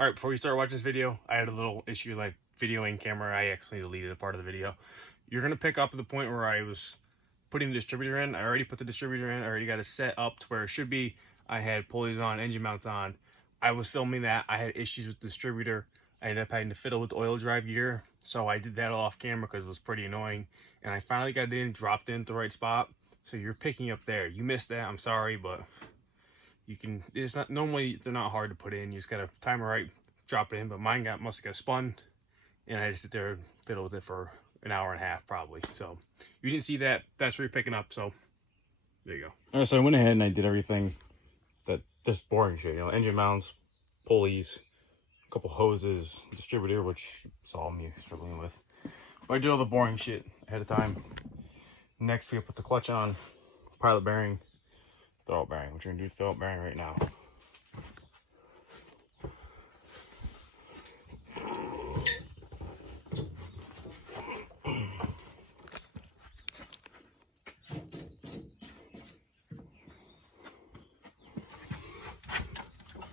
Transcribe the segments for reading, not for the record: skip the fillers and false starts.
All right, before we start watching this video, I had a little issue like videoing camera. I actually deleted a part of the video. You're gonna pick up at the point where I was putting the distributor in. I already put the distributor in. I already got it set up to where it should be. I had pulleys on, engine mounts on. I was filming that. I had issues with the distributor. I ended up having to fiddle with the oil drive gear, so I did that all off camera because it was pretty annoying. And I finally got it in, dropped it in at the right spot. So you're picking up there. You missed that. I'm sorry, but you can. It's not normally they're not hard to put in. You just gotta time it right, drop it in. But mine must have got spun, and I had to sit there and fiddle with it for an hour and a half probably. So you didn't see that. That's where you're picking up. So there you go. All right, so I went ahead and I did everything that just boring shit. You know, engine mounts, pulleys, a couple hoses, distributor, which saw me struggling with. But I did all the boring shit ahead of time. Next, we put the clutch on, pilot bearing, throttle bearing, which we're gonna do throttle bearing right now.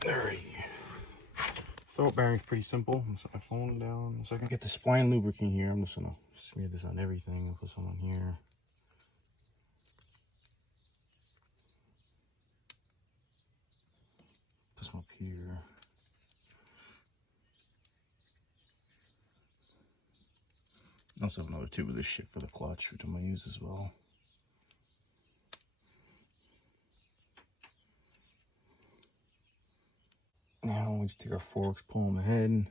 Alright. Throttle bearing is pretty simple. I'm just gonna put my phone down. So I can get the spline lubricant here. I'm just gonna smear this on everything. Put some on here. Put some up here. I also have another tube of this shit for the clutch, which I'm gonna use as well. Now we just take our forks, pull them ahead.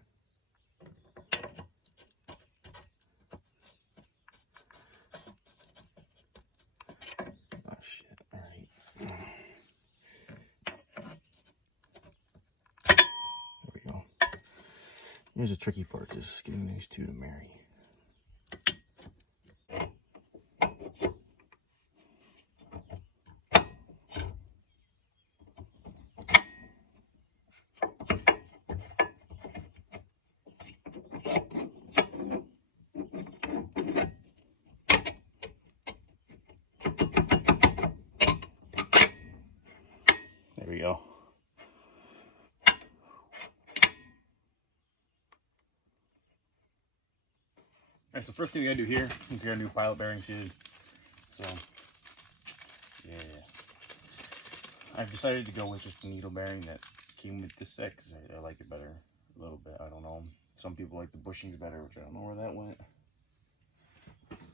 Oh shit, alright. There we go. Here's the tricky part, just getting these two to marry. There we go. Alright, so first thing we gotta do here is get our new pilot bearing seated. So, yeah. I've decided to go with just the needle bearing that came with this set because I like it better a little bit. I don't know. Some people like the bushings better, which I don't know where that went.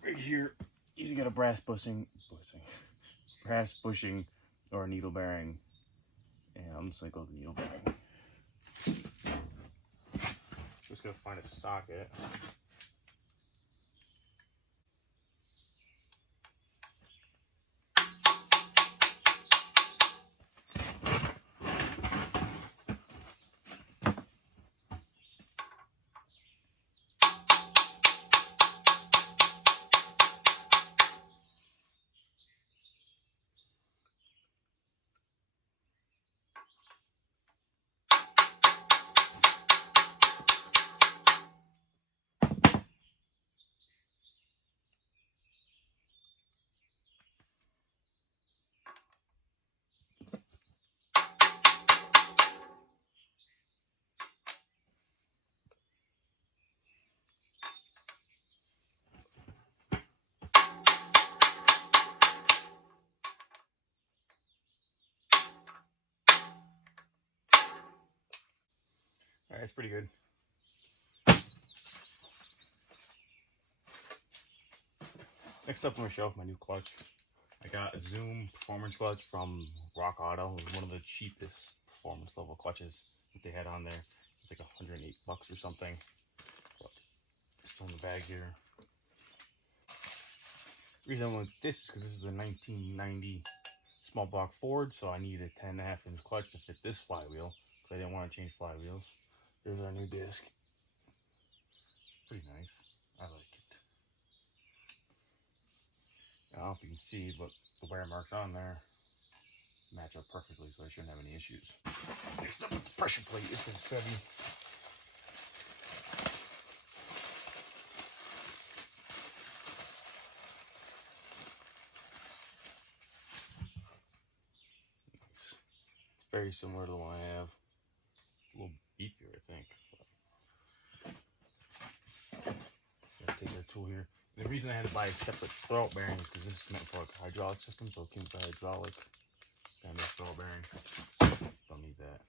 Right here, either got a brass bushing, or a needle bearing. And I'm just gonna go with the needle bearing. Just gonna find a socket. All right, that's pretty good. Next up on the shelf, my new clutch. I got a Zoom performance clutch from Rock Auto. It was one of the cheapest performance level clutches that they had on there. It's like $108 or something. But it's still in the bag here. The reason I went with this is because this is a 1990 small block Ford, so I needed a 10.5-inch clutch to fit this flywheel because I didn't want to change flywheels. There's our new disc. Pretty nice. I like it. I don't know if you can see, but the wear marks on there match up perfectly, so I shouldn't have any issues. Next up with the pressure plate. It's been heavy. Nice. It's very similar to the one I have. A little beefier, I think. reason I had to buy a separate throat bearing is because this is meant for like a hydraulic system, so it came with a hydraulic kind of throat bearing. Don't need that.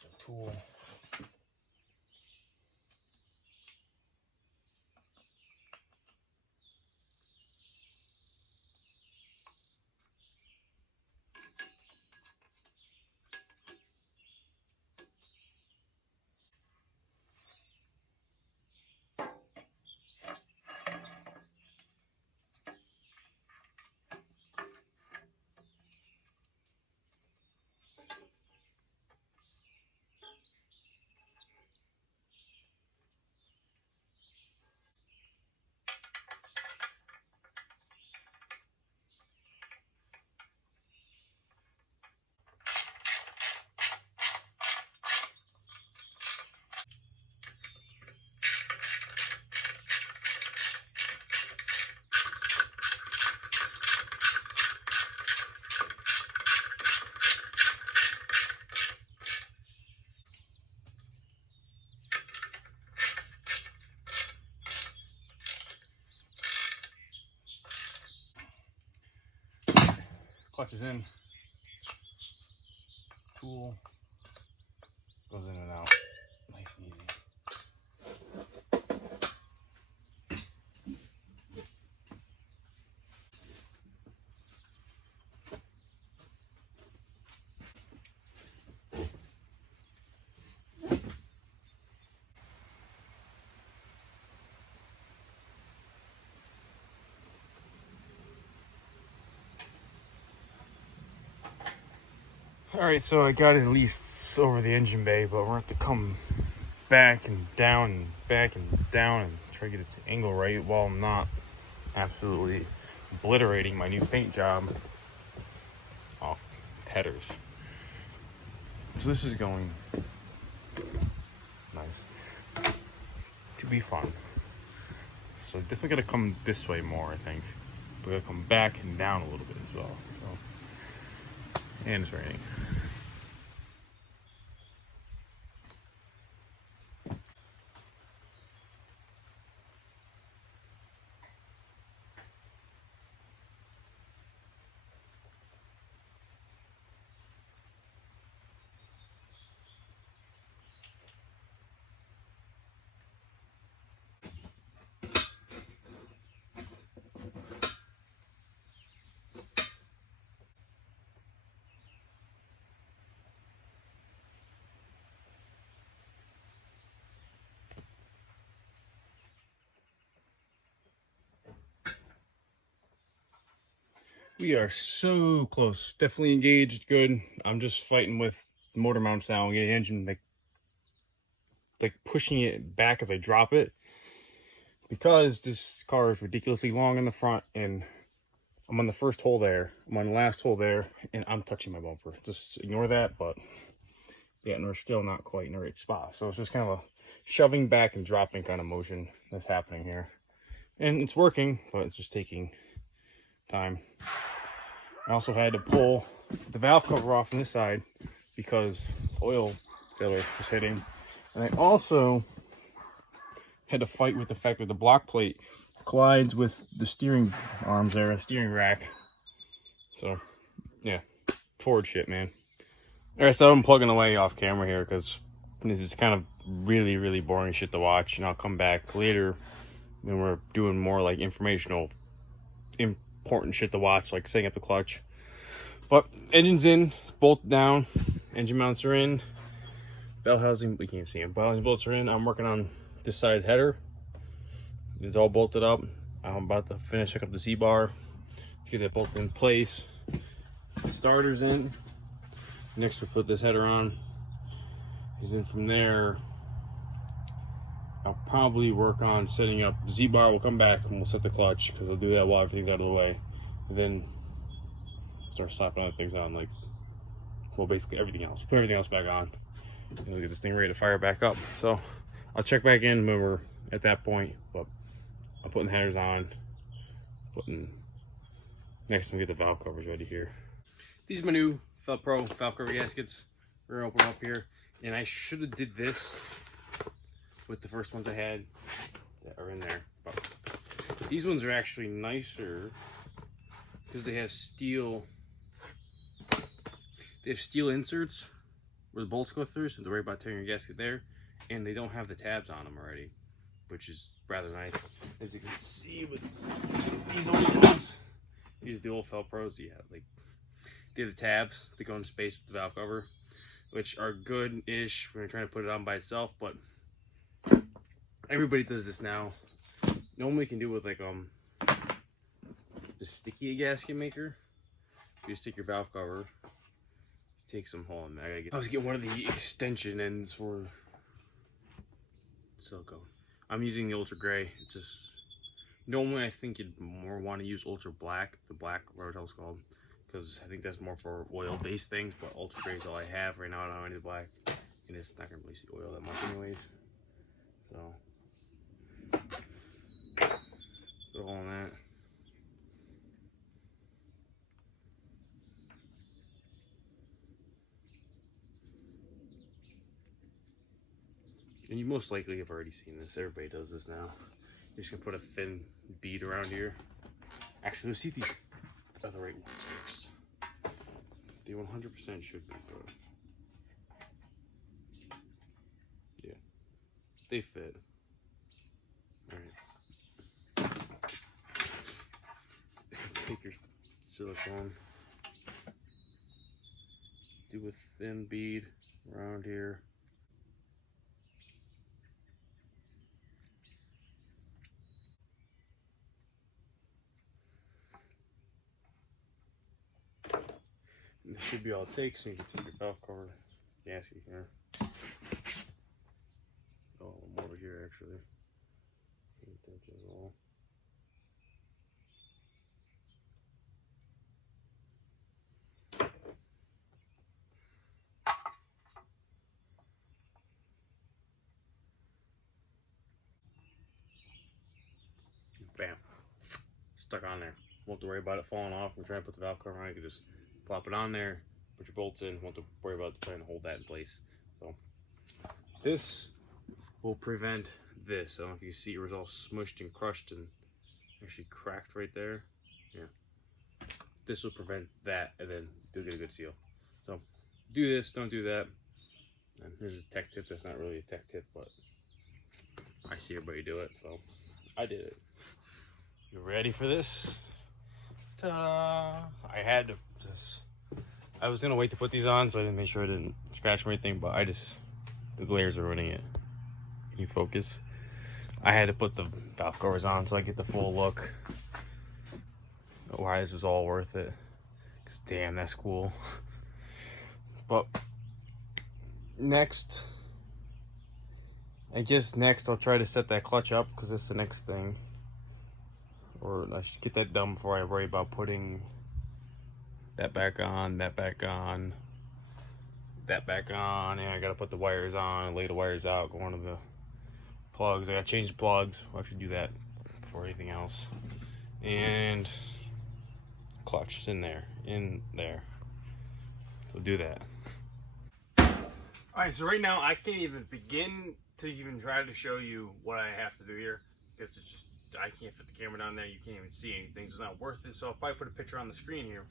So tool. Clutch is in. Tool goes in and out. Nice and easy. Alright, so I got it at least over the engine bay, but we're going to have to come back and down and back and down and try to get its angle right while I'm not absolutely obliterating my new paint job off headers. So this is going nice to be fun. So definitely got to come this way more, I think. We're going to come back and down a little bit as well. So, and it's raining. We are so close. Definitely engaged. Good. I'm just fighting with the motor mounts now and getting the engine like pushing it back as I drop it, because this car is ridiculously long in the front and I'm on the first hole there. I'm on the last hole there and I'm touching my bumper. Just ignore that, but yeah, and we're still not quite in the right spot. So it's just kind of a shoving back and dropping kind of motion that's happening here. And it's working, but it's just taking time. I also had to pull the valve cover off on this side because oil filler was hitting. And I also had to fight with the fact that the block plate collides with the steering arms there, a steering rack. So, yeah, Ford shit, man. Alright, so I'm plugging away off camera here because this is kind of really, really boring shit to watch. And I'll come back later when we're doing more like informational, important shit to watch, like setting up the clutch. But engine's in, bolt down, engine mounts are in, bell housing, we can't see them, bell housing bolts are in. I'm working on this side header. It's all bolted up. I'm about to finish up the Z-bar to get that bolted in place. The starter's in. Next we'll put this header on. And then from there, I'll probably work on setting up Z-bar. We'll come back and we'll set the clutch because I'll do that while everything's out of the way. And then start slapping other things on, like, well, basically everything else. Put everything else back on. And we'll get this thing ready to fire back up. So I'll check back in when we're at that point. But I'm putting the headers on. Next time we get the valve covers ready here. These are my new Pro valve cover gaskets. We're gonna open them up here. And I should have did this with the first ones I had. that are in there. But these ones are actually nicer because they have steel. They have steel inserts where the bolts go through, so don't worry about tearing your gasket there. And they don't have the tabs on them already, which is rather nice. As you can see with these old ones, these are the old Felpros. Yeah, like they have the tabs that go in space with the valve cover, which are good-ish when you're trying to put it on by itself, but everybody does this now. Normally you can do it with like the sticky gasket maker. You just take your valve cover, take some, hold on, I was getting one of the extension ends for silicone. I'm using the ultra gray. It's just, normally I think you'd more want to use ultra black, the black, whatever it's called, because I think that's more for oil based things, but ultra gray is all I have right now. I don't have any black, and it's not gonna release the oil that much anyways. So put all on that. And you most likely have already seen this. Everybody does this now. You're just gonna put a thin bead around here. Actually, let's see if these are the right ones first. They 100% should be, but yeah, they fit. All right. Take your silicone, do a thin bead around here. And this should be all it takes. And you can take your valve cover gasket here. Oh, I'm over here actually. All. Bam. Stuck on there. Won't have to worry about it falling off. I'm trying to put the valve cover on. You can just plop it on there, put your bolts in. Won't have to worry about trying to hold that in place. So this will prevent this. I don't know if you see it was all smushed and crushed and actually cracked right there. Yeah. This will prevent that, and then you'll get a good seal. So do this, don't do that. And here's a tech tip. That's not really a tech tip, but I see everybody do it, so I did it. You ready for this? Ta-da! I had to I was gonna wait to put these on, so I didn't make sure I didn't scratch or anything, but the glares are ruining it. Can you focus? I had to put the valve covers on so I get the full look. Why this was all worth it. Cause damn, that's cool. But next, I guess next I'll try to set that clutch up, because that's the next thing. Or I should get that done before I worry about putting that back on, that back on, that back on. And I gotta put the wires on, lay the wires out, go into the plugs. I gotta change the plugs. I'll actually do that before anything else. And clutch is in there. So do that. Alright, so right now I can't even begin to even try to show you what I have to do here, because it's just, I can't fit the camera down there. You can't even see anything, so it's not worth it. So I'll probably put a picture on the screen here.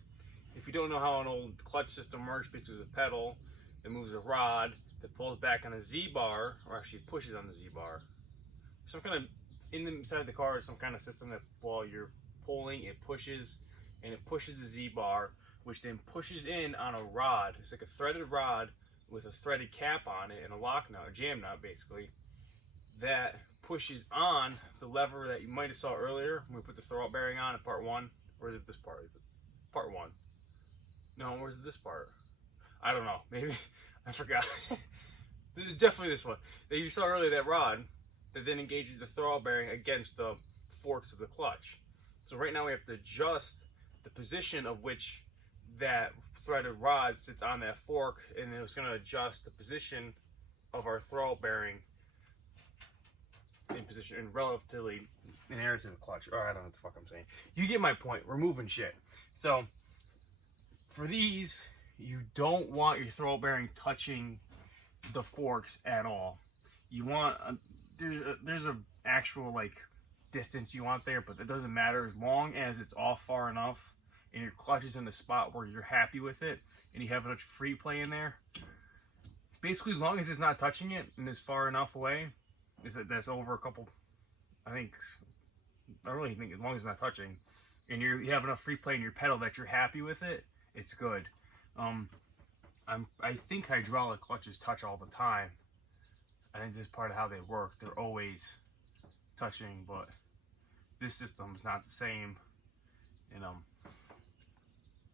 If you don't know how an old clutch system works, basically there's a pedal that moves a rod that pulls back on a Z-bar, or actually pushes on the Z-bar. Some kind of, inside the car is some kind of system that while you're pulling, it pushes, and it pushes the Z-bar, which then pushes in on a rod. It's like a threaded rod with a threaded cap on it and a lock nut, a jam nut basically, that pushes on the lever that you might have saw earlier when we put the throwout bearing on in part 1. Or is it this part? Part 1. No, where's this part? I don't know. Maybe I forgot. This is definitely this one that you saw earlier. That rod that then engages the throwout bearing against the forks of the clutch. So right now we have to adjust the position of which that threaded rod sits on that fork, and it's going to adjust the position of our throwout bearing in position and relatively inherent in the clutch. Or I don't know what the fuck I'm saying. You get my point. We're moving shit. So for these, you don't want your throwout bearing touching the forks at all. You want there's a actual like distance you want there, but it doesn't matter as long as it's off far enough and your clutch is in the spot where you're happy with it and you have enough free play in there. Basically, as long as it's not touching it and is far enough away, that's over a couple. I really think as long as it's not touching, and you have enough free play in your pedal that you're happy with it, it's good. I think hydraulic clutches touch all the time. I think this is part of how they work. They're always touching, but this system is not the same. And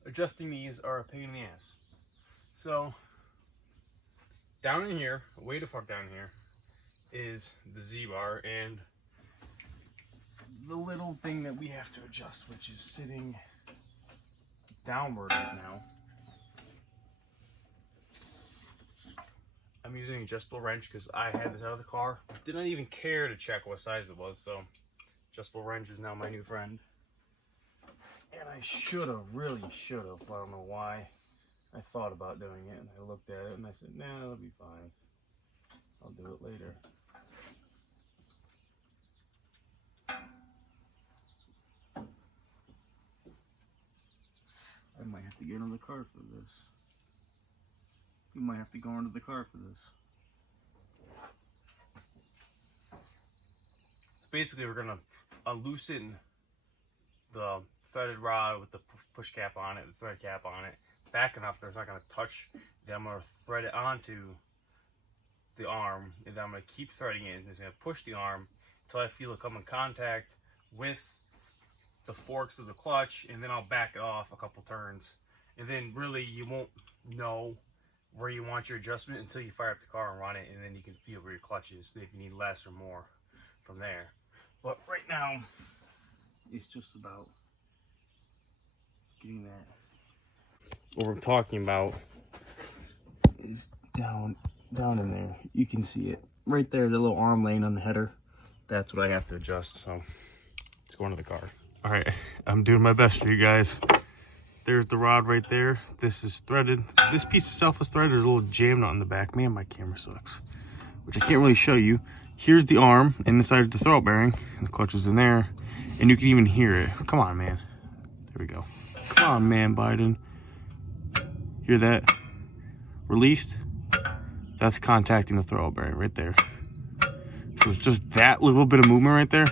adjusting these are a pain in the ass. So down in here, way the fuck down here, is the Z-bar and the little thing that we have to adjust, which is sitting downward right now. I'm using an adjustable wrench because I had this out of the car. Didn't even care to check what size it was, so adjustable wrench is now my new friend. And I really should have, I don't know why. I thought about doing it, and I looked at it, and I said, nah, it'll be fine. I'll do it later. I might have to get into the car for this. We might have to go into the car for this. Basically, we're gonna loosen the threaded rod with the push cap on it, the thread cap on it, back enough that it's not gonna touch. Then I'm gonna thread it onto the arm, and then I'm gonna keep threading it, and it's gonna push the arm until I feel it come in contact with the forks of the clutch, and then I'll back it off a couple turns. And then really you won't know where you want your adjustment until you fire up the car and run it, and then you can feel where your clutch is, if you need less or more from there. But right now, it's just about getting that. What we're talking about is down in there. You can see it. Right there, the little arm laying on the header. That's what I have to adjust, so let's go into the car. All right, I'm doing my best for you guys. There's the rod right there. This is threaded. This piece itself is threaded. There's a little jam nut in the back. Man, my camera sucks, which I can't really show you. Here's the arm and the side of the throw bearing, and the clutch is in there, and you can even hear it. Come on, man. There we go. Come on, man, Biden. Hear that? Released. That's contacting the throw bearing right there. So it's just that little bit of movement right there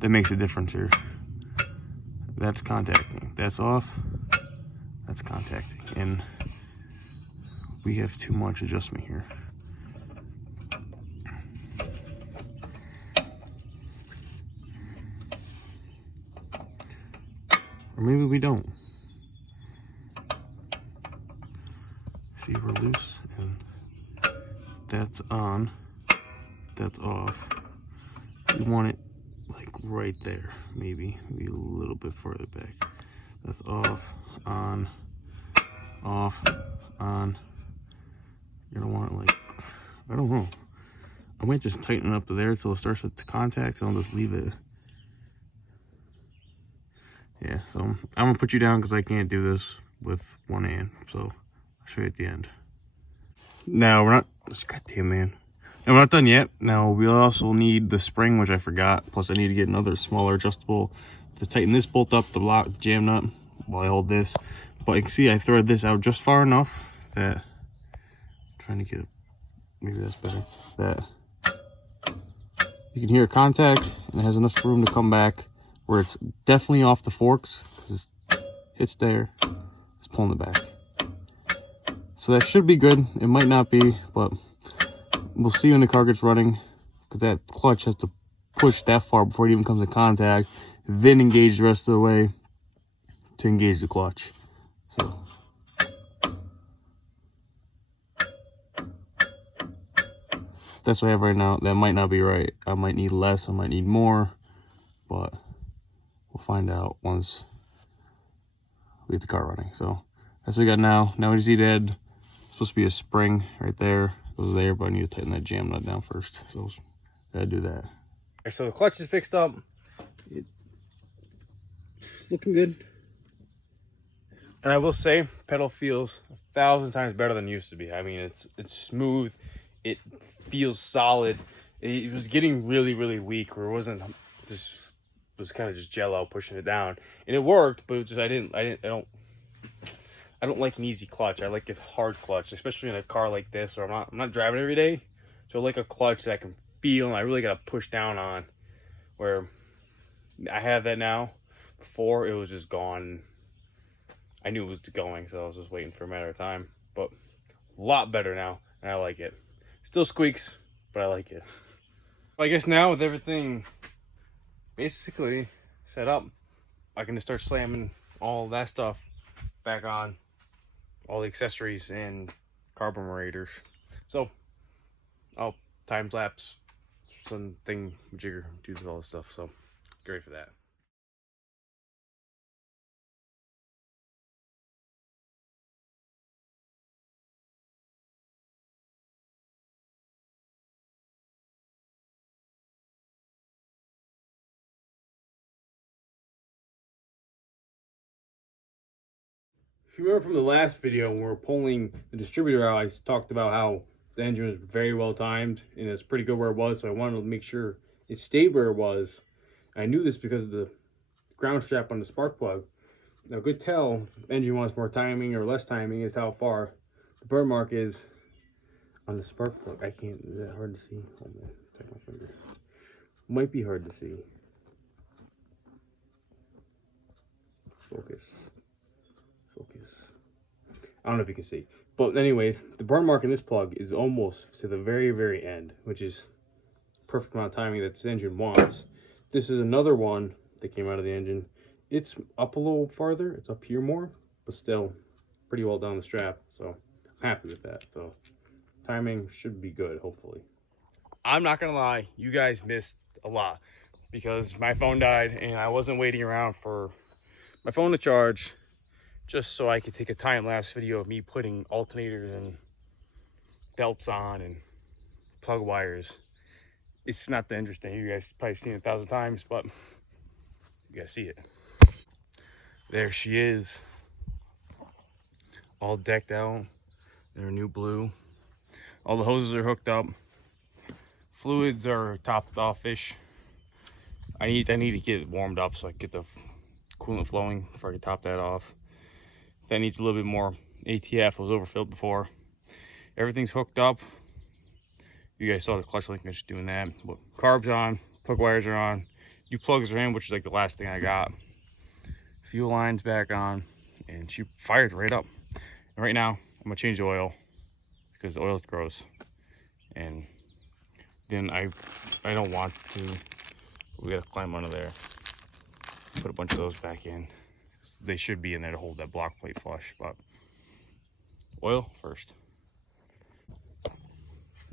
that makes a difference here. That's contacting. That's off. That's contacting. And we have too much adjustment here. Or maybe we don't. See, we're loose, and that's on. That's off. We want it like right there, maybe a little bit further back. That's off, on, You're gonna want it like, I don't know. I might just tighten it up to there until it starts to contact, and I'll just leave it. Yeah, so I'm gonna put you down because I can't do this with one hand. So I'll show you at the end. Now we're not, goddamn man. And we're not done yet. Now we also need the spring, which I forgot. Plus I need to get another smaller adjustable to tighten this bolt up, the lock, the jam nut, while I hold this. But you can see I threaded this out just far enough that, trying to get it, maybe that's better, that you can hear contact, and it has enough room to come back where it's definitely off the forks, because it's there, it's pulling it back. So that should be good. It might not be, but we'll see when the car gets running, because that clutch has to push that far before it even comes in contact, then engage the rest of the way to engage the clutch. So that's what I have right now. That might not be right. I might need less, I might need more, but we'll find out once we get the car running. So that's what we got now. Now we just need to add, supposed to be a spring right there. Goes there, but I need to tighten that jam nut down first. So gotta do that. Okay, so the clutch is fixed up. It's looking good. And I will say, pedal feels 1,000 times better than it used to be. I mean, it's smooth. It feels solid. it was getting really, really weak, where it wasn't just, it was kind of just jello pushing it down, and it worked, but it was just I don't like an easy clutch. I like a hard clutch, especially in a car like this where I'm not driving every day. So I like a clutch that I can feel and I really gotta push down on. Where I have that now. Before it was just gone. I knew it was going, so I was just waiting for a matter of time. But a lot better now, and I like it. Still squeaks, but I like it. I guess now with everything basically set up, I can just start slamming all that stuff back on. All the accessories and carburetors. So I'll time lapse something jigger, do all this stuff. So get ready for that. If you remember from the last video when we were pulling the distributor out, I talked about how the engine was very well timed and it's pretty good where it was, so I wanted to make sure it stayed where it was. I knew this because of the ground strap on the spark plug. Now, good tell if the engine wants more timing or less timing is how far the burn mark is on the spark plug. I can't, is that hard to see? Hold on, take my finger. Might be hard to see. Focus. I don't know if you can see. But anyways, the burn mark in this plug is almost to the very, very end, which is perfect amount of timing that this engine wants. This is another one that came out of the engine. It's up a little farther. It's up here more, but still pretty well down the strap. So I'm happy with that. So timing should be good, hopefully. I'm not going to lie. You guys missed a lot because my phone died and I wasn't waiting around for my phone to charge just so I could take a time-lapse video of me putting alternators and belts on and plug wires. It's not that interesting. You guys probably seen it 1,000 times, but you guys see it. There she is, all decked out. They're new blue. All the hoses are hooked up. Fluids are topped off-ish. I need to get it warmed up so I can get the coolant flowing before I can top that off. That needs a little bit more ATF. Was overfilled before. Everything's hooked up. You guys saw the clutch link. I'm just doing that. But carbs on, plug wires are on, new plugs are in, which is like the last thing I got. Fuel lines back on, and she fired right up. And right now, I'm gonna change the oil because the oil is gross. And then I don't want to. We gotta climb under there. Put a bunch of those back in. They should be in there to hold that block plate flush, but oil first.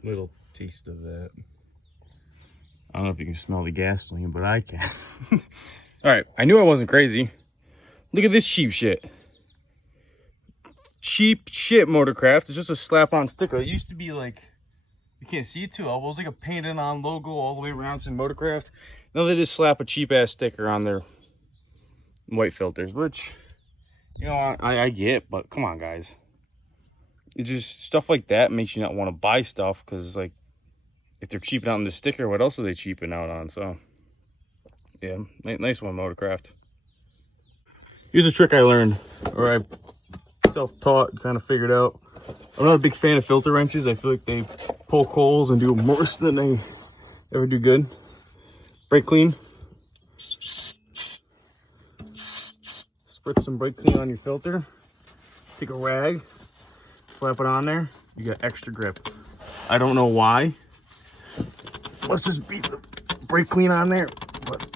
Little taste of that. I don't know if you can smell the gasoline, but I can. All right, I knew I wasn't crazy. Look at this cheap shit. Cheap shit, Motorcraft. It's just a slap-on sticker. It used to be like, you can't see it too well. It was like a painted on logo all the way around some Motorcraft. Now they just slap a cheap ass sticker on their white filters, which, you know, I get, but come on, guys. It just, stuff like that makes you not want to buy stuff, because like, if they're cheaping out on the sticker, what else are they cheaping out on? So yeah, nice one, Motorcraft. Here's a trick I learned, or I self-taught, kind of figured out. I'm not a big fan of filter wrenches. I feel like they poke holes and do worse than they ever do good. Brake clean. Spritz some brake clean on your filter. Take a rag, slap it on there. You got extra grip. I don't know why. Let's just beat the brake clean on there, but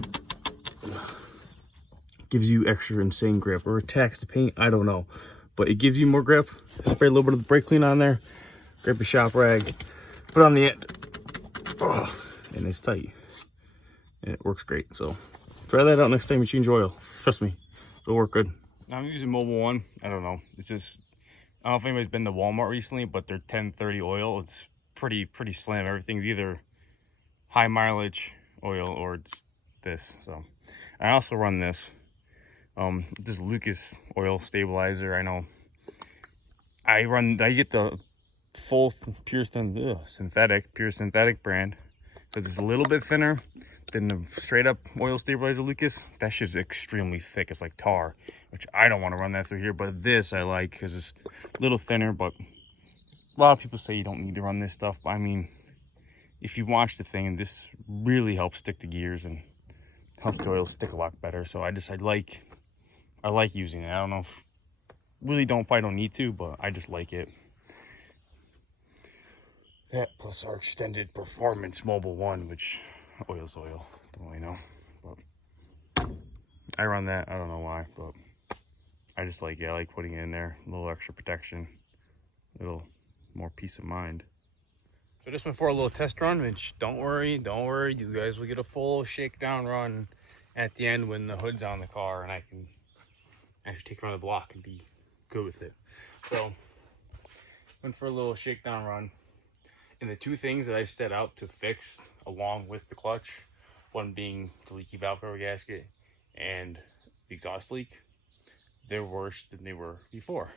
gives you extra insane grip, or attacks the paint. I don't know, but it gives you more grip. Spray a little bit of the brake clean on there. Grab a shop rag, put it on the end. Oh, and it's tight, and it works great. So try that out next time you change oil. Trust me, it'll work good. I'm using Mobile One. I don't know. It's just, I don't know if anybody's been to Walmart recently, but their 1030 oil, it's pretty slim. Everything's either high mileage oil or it's this. So I also run this. This Lucas oil stabilizer. I know. I get the full pure synthetic brand. because it's a little bit thinner than the straight up oil stabilizer Lucas. That shit's extremely thick. It's like tar, which I don't want to run that through here, but this I like because it's a little thinner. But a lot of people say you don't need to run this stuff. I mean, if you watch the thing, this really helps stick the gears and helps the oil stick a lot better. So I like using it. I don't know if really don't I don't need to, but I just like it. That plus our extended performance Mobile 1, which oil's oil, don't really know. But I run that. I don't know why, but I just like it. I like putting it in there. A little extra protection, a little more peace of mind. So just went for a little test run, which don't worry, you guys will get a full shakedown run at the end when the hood's on the car and I can actually take it around the block and be good with it. So went for a little shakedown run, and the two things that I set out to fix along with the clutch, one being the leaky valve cover gasket and the exhaust leak, they're worse than they were before.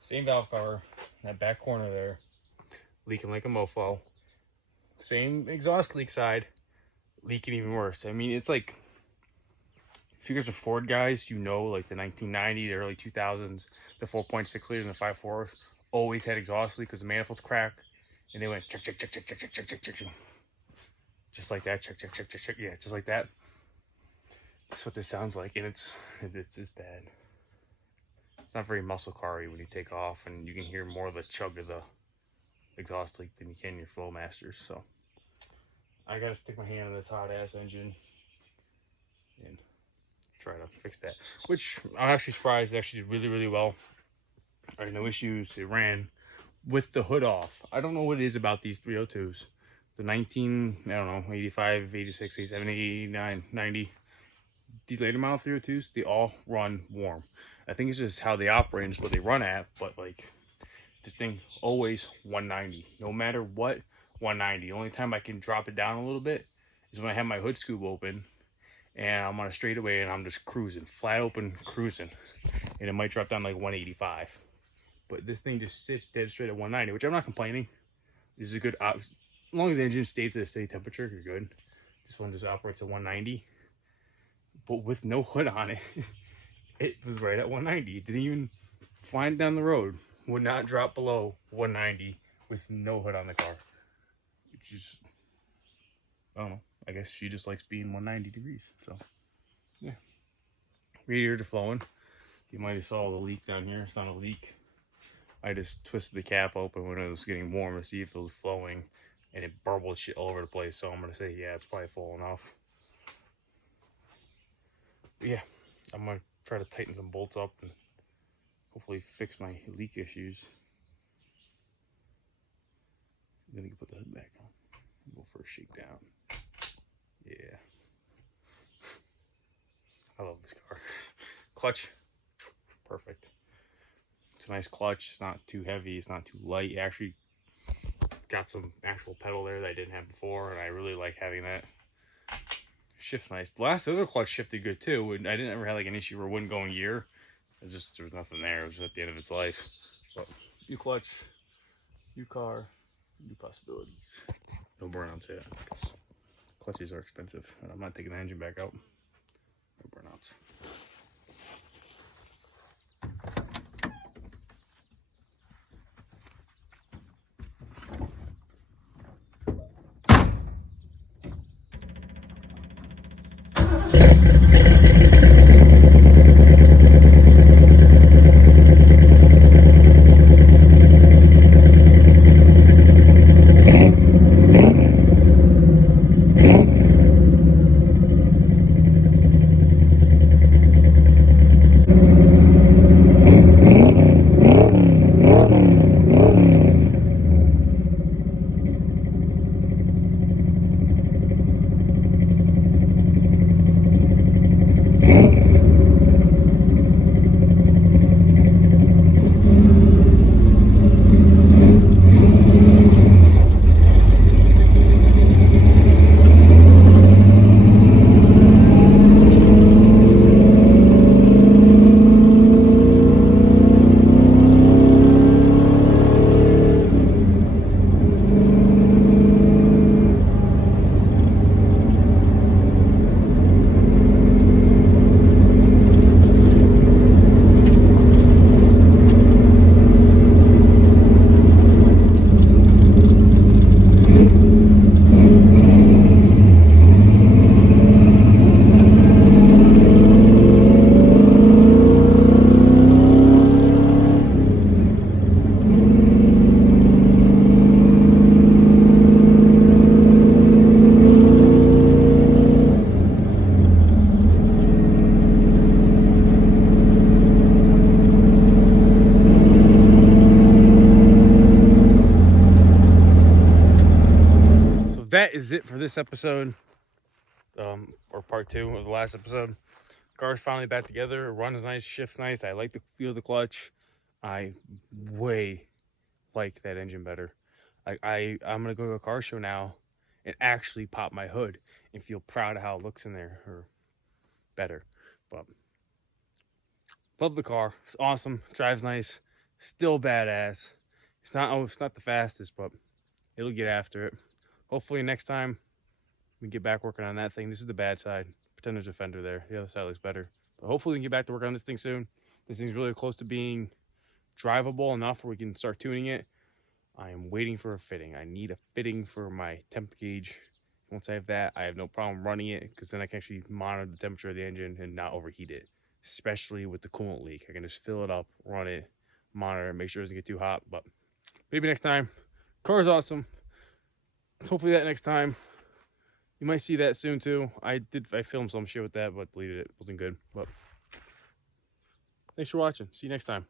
Same valve cover, that back corner there, leaking like a mofo. Same exhaust leak side, leaking even worse. I mean, it's like, if you guys are Ford guys, you know, like the 1990s, the early 2000s, the 4.6 liters and the 5.4s always had exhaust leak because the manifolds cracked, and they went check, check, check, check, check, check, check, check, check, check, just like that, check, check, check, check, check, yeah, just like that. That's what this sounds like, and it's bad. It's not very muscle car-y when you take off, and you can hear more of the chug of the exhaust leak than you can in your Flowmasters. So I gotta stick my hand in this hot ass engine and try to fix that, which I'm actually surprised it actually did really, really well. I had no issues. It ran with the hood off. I don't know what it is about these 302s. The 19, I don't know, 85, 86, 87, 89, 90, these later model 302s, they all run warm. I think it's just how they operate and what they run at, but like this thing always 190, no matter what, 190. The only time I can drop it down a little bit is when I have my hood scoop open and I'm on a straightaway and I'm just cruising, flat open cruising, and it might drop down like 185. But this thing just sits dead straight at 190, which I'm not complaining. This is a good as long as the engine stays at a steady temperature, you're good. This one just operates at 190, but with no hood on it, it was right at 190. It didn't even flying down the road, would not drop below 190 with no hood on the car, which is, I don't know, I guess she just likes being 190 degrees. So yeah, radiator flowing. You might have saw the leak down here. It's not a leak. I just twisted the cap open when it was getting warm to see if it was flowing, and it burbled shit all over the place. So I'm gonna say, yeah, it's probably falling off. But yeah, I'm gonna try to tighten some bolts up and hopefully fix my leak issues. Then we can put the hood back on. Go for a shakedown. Yeah. I love this car. Clutch, perfect. It's a nice clutch. It's not too heavy. It's not too light. It actually got some actual pedal there that I didn't have before, and I really like having that. Shift's nice. The last other clutch shifted good too. And I didn't ever have like an issue where it wouldn't go in gear. It just, there was nothing there. It was at the end of its life. But new clutch, new car, new possibilities. No burnouts yet, because clutches are expensive, and I'm not taking the engine back out. No burnouts. that is it for this episode, or part 2 of the last episode. Car's finally back together. It runs nice, shifts nice. I like the feel of the clutch. I way like that engine better. I'm gonna go to a car show now and actually pop my hood and feel proud of how it looks in there, or better. But love the car. It's awesome. Drives nice. Still badass. It's not the fastest, but it'll get after it. Hopefully next time we get back working on that thing. This is the bad side. Pretend there's a fender there. The other side looks better. But hopefully we can get back to work on this thing soon. This thing's really close to being drivable enough where we can start tuning it. I am waiting for a fitting. I need a fitting for my temp gauge. Once I have that, I have no problem running it, because then I can actually monitor the temperature of the engine and not overheat it, especially with the coolant leak. I can just fill it up, run it, monitor it, make sure it doesn't get too hot. But maybe next time. Car's awesome. Hopefully that next time. You might see that soon too. I filmed some shit with that, but deleted it. It wasn't good. But thanks for watching. See you next time.